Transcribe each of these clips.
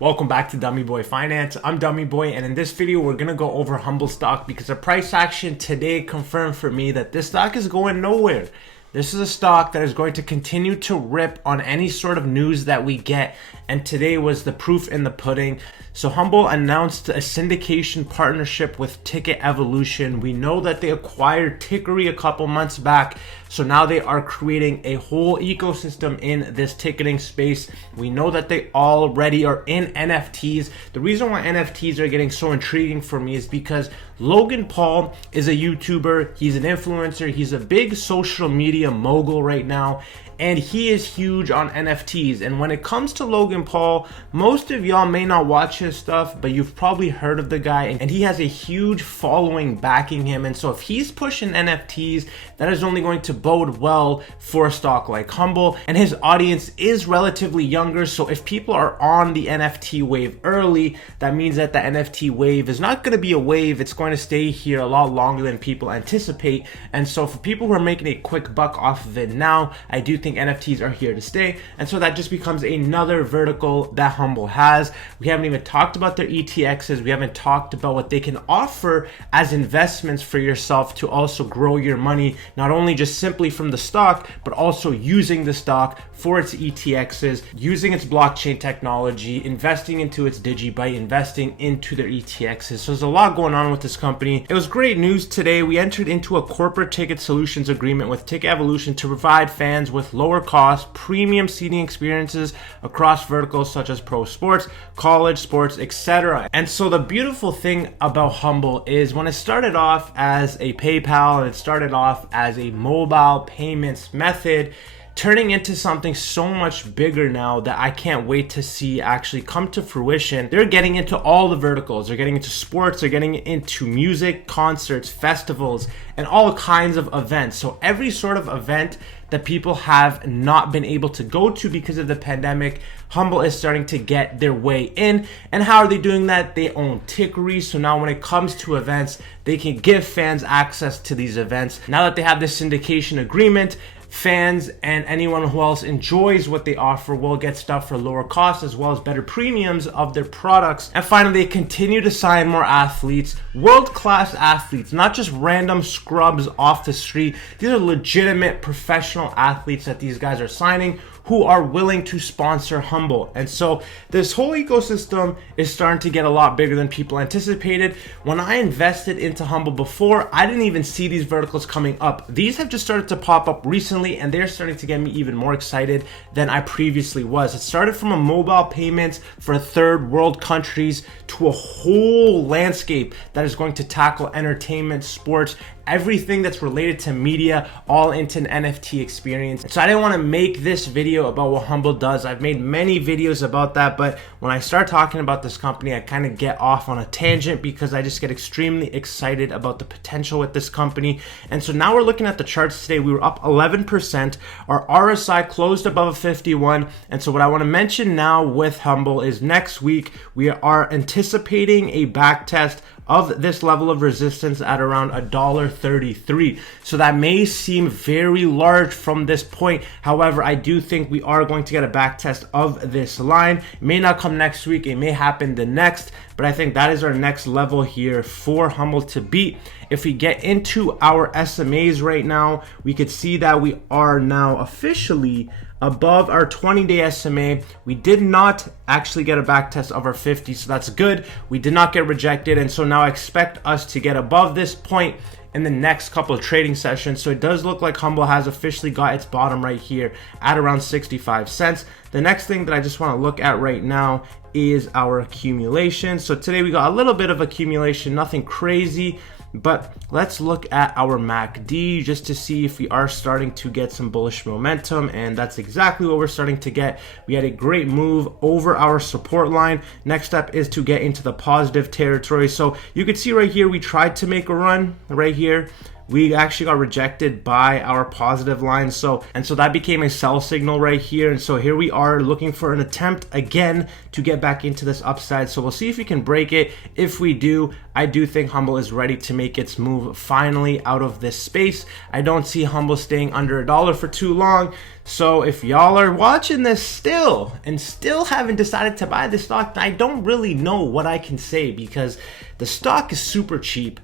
Welcome back to Dummy Boy Finance. I'm Dummy Boy, and in this video we're gonna go over Humbl stock because the price action today confirmed for me that this stock is going nowhere. This is a stock that is going to continue to rip on any sort of news that we get, and today was the proof in the pudding. So Humbl announced a syndication partnership with Ticket Evolution. We know that they acquired Tickery a couple months back, so now they are creating a whole ecosystem in this ticketing space. We know that they already are in NFTs. The reason why NFTs are getting so intriguing for me is because Logan Paul is a YouTuber, he's an influencer, he's a big social media mogul right now, and he is huge on NFTs. And when it comes to Logan Paul, most of y'all may not watch his stuff, but you've probably heard of the guy, and he has a huge following backing him. And so if he's pushing NFTs, that is only going to bode well for a stock like Humbl. And his audience is relatively younger, so if people are on the NFT wave early, that means that the NFT wave is not going to be a wave, it's going to stay here a lot longer than people anticipate. And so for people who are making a quick buck off of it now, I do think NFTs are here to stay, and so that just becomes another vertical that Humbl has. We haven't even talked about their ETXs. We haven't talked about what they can offer as investments for yourself to also grow your money, not only just simply from the stock, but also using the stock for its ETXs, using its blockchain technology, investing into its Digibyte, investing into their ETXs. So there's a lot going on with this company. It was great news today. We entered into a corporate ticket solutions agreement with Ticket Evolution to provide fans with lower cost, premium seating experiences across verticals such as pro sports, college sports, etc. And so the beautiful thing about Humbl is when it started off as a PayPal and it started off as a mobile payments method, turning into something so much bigger now that I can't wait to see actually come to fruition. They're getting into all the verticals. They're getting into sports, they're getting into music, concerts, festivals, and all kinds of events. So every sort of event that people have not been able to go to because of the pandemic, Humbl is starting to get their way in. And how are they doing that? They own Tickery, so now when it comes to events, they can give fans access to these events. Now that they have this syndication agreement, fans and anyone who else enjoys what they offer will get stuff for lower cost as well as better premiums of their products. And finally, they continue to sign more athletes, world-class athletes, not just random scrubs off the street. These are legitimate professional athletes that these guys are signing who are willing to sponsor Humbl. And so this whole ecosystem is starting to get a lot bigger than people anticipated. When I invested into Humbl before, I didn't even see these verticals coming up. These have just started to pop up recently, and they're starting to get me even more excited than I previously was. It started from a mobile payments for third world countries to a whole landscape that is going to tackle entertainment, sports, everything that's related to media, all into an NFT experience. So I didn't want to make this video about what Humbl does. I've made many videos about that, but when I start talking about this company, I kind of get off on a tangent because I just get extremely excited about the potential with this company. And so now we're looking at the charts today. We were up 11%. Our RSI closed above 51. And so what I want to mention now with Humbl is next week, we are anticipating a back test of this level of resistance at around $1.33. So that may seem very large from this point. However, I do think we are going to get a back test of this line. It may not come next week, it may happen the next, but I think that is our next level here for Humbl to beat. If we get into our SMAs right now, we could see that we are now officially above our 20-day SMA. We did not actually get a back test of our 50, so that's good. We did not get rejected, and so now I expect us to get above this point in the next couple of trading sessions. So it does look like Humbl has officially got its bottom right here at around 65 cents. The next thing that I just want to look at right now is our accumulation. So today we got a little bit of accumulation, nothing crazy. But let's look at our MACD just to see if we are starting to get some bullish momentum, and that's exactly what we're starting to get. We had a great move over our support line. Next up is to get into the positive territory. So you can see right here, we tried to make a run right here, we actually got rejected by our positive line. So that became a sell signal right here. And so here we are looking for an attempt again to get back into this upside. So we'll see if we can break it. If we do, I do think Humbl is ready to make its move finally out of this space. I don't see Humbl staying under $1 for too long. So if y'all are watching this still and still haven't decided to buy this stock, I don't really know what I can say, because the stock is super cheap.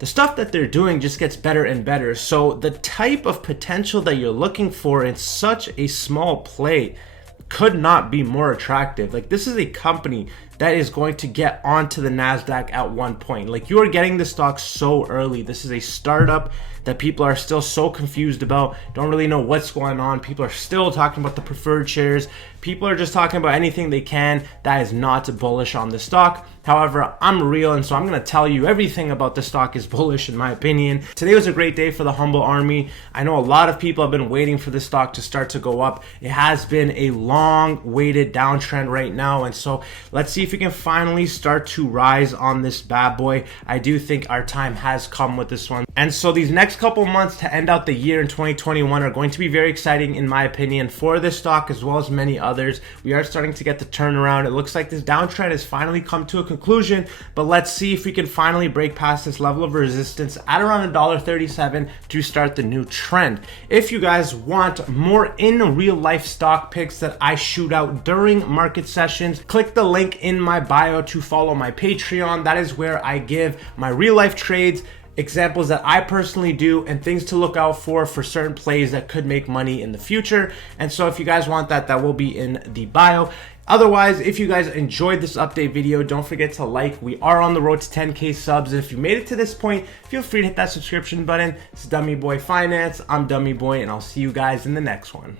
The stuff that they're doing just gets better and better. So the type of potential that you're looking for in such a small play could not be more attractive. Like, this is a company that is going to get onto the NASDAQ at one point. Like, you are getting the stock so early. This is a startup that people are still so confused about, don't really know what's going on. People are still talking about the preferred shares. People are just talking about anything they can that is not bullish on the stock. However, I'm real, and so I'm going to tell you everything about the stock is bullish in my opinion. Today was a great day for the Humbl Army. I know a lot of people have been waiting for the stock to start to go up. It has been a long-waited downtrend right now, and so let's see if we can finally start to rise on this bad boy. I do think our time has come with this one. And so these next couple months to end out the year in 2021 are going to be very exciting in my opinion for this stock as well as many others. We are starting to get the turnaround. It looks like this downtrend has finally come to a conclusion, but let's see if we can finally break past this level of resistance at around $1.37 to start the new trend. If you guys want more in real life stock picks that I shoot out during market sessions, click the link in my bio to follow my Patreon. That is where I give my real life trades, examples that I personally do, and things to look out for certain plays that could make money in the future. And so if you guys want that, that will be in the bio. Otherwise, if you guys enjoyed this update video, don't forget to like. We are on the road to 10K subs, and if you made it to this point, feel free to hit that subscription button. It's Dummy Boy Finance. I'm Dummy Boy, and I'll see you guys in the next one.